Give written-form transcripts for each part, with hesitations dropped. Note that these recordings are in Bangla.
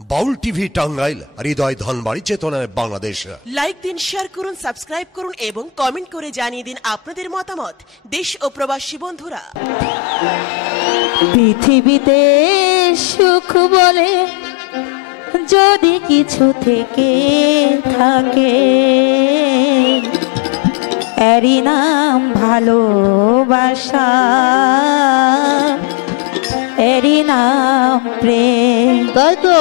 বাউল টিভি টাঙ্গাইল, হৃদয় ধনবাড়ি, চেতনায় বাংলাদেশ। লাইক দিন, শেয়ার করুন, সাবস্ক্রাইব করুন এবং কমেন্ট করে জানিয়ে দিন আপনাদের মতামত দেশ ও প্রবাসী বন্ধুরা। পৃথিবীতে সুখ বলে যদি কিছু থেকে থাকে, এরই নাম ভালোবাসা, এরই নাম প্রেম। তাই তো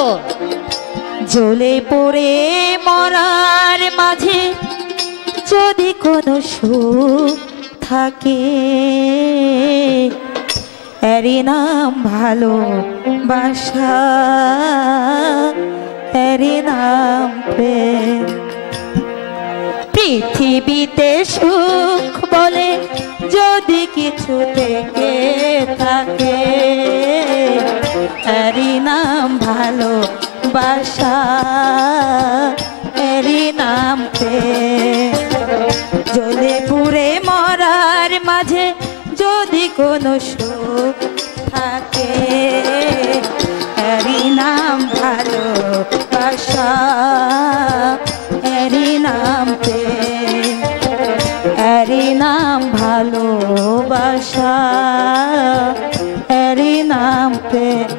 জ্বলে পড়ে মরার মাঝে যদি কোনো সুখ থাকে, এরই নাম ভালোবাসা, এরই নাম প্রেম। পৃথিবীতে সুখ বলে যদি কিছু থেকে থাকে, এরই নাম ভালোবাসা, এরই নাম প্রেম। জ্বলে পুড়ে মরার মাঝে যদি কোনো সুখ থাকে, এরই নাম ভালোবাসা, এরই নাম প্রেম, এরই নাম ভালোবাসা, এরই নাম প্রেম।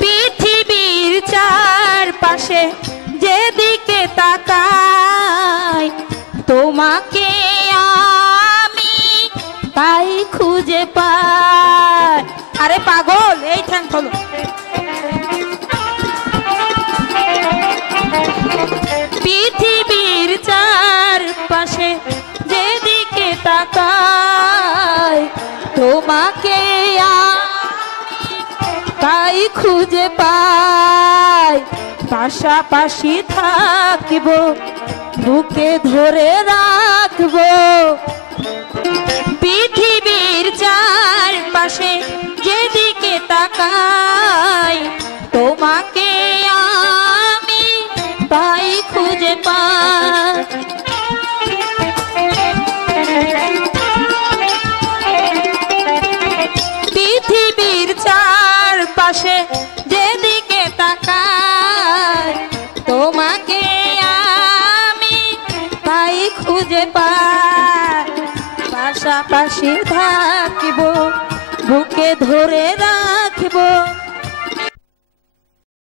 পৃথিবীর চারপাশে যেদিকে তাকাই, তোমাকে আমি তাই খুঁজে পাই। আরে পাগল, এই ঠ্যাং খোলো। পৃথিবীর চারপাশে যেদিকে তাকাই, তোমাকে তাই খুঁজে পাই। পাশাপাশি থাকব, বুকে ধরে রাখব। পৃথিবীর চারপাশে যেদিকে তাকাই, তোমাকে আমি তাই খুঁজে পাই। পৃথিবীর চারপাশে যেদিকে তাকাই, তোমাকে আমি তাই খুঁজে পাই। পাশাপাশি থাকিব, বুকে ধরে রাখব।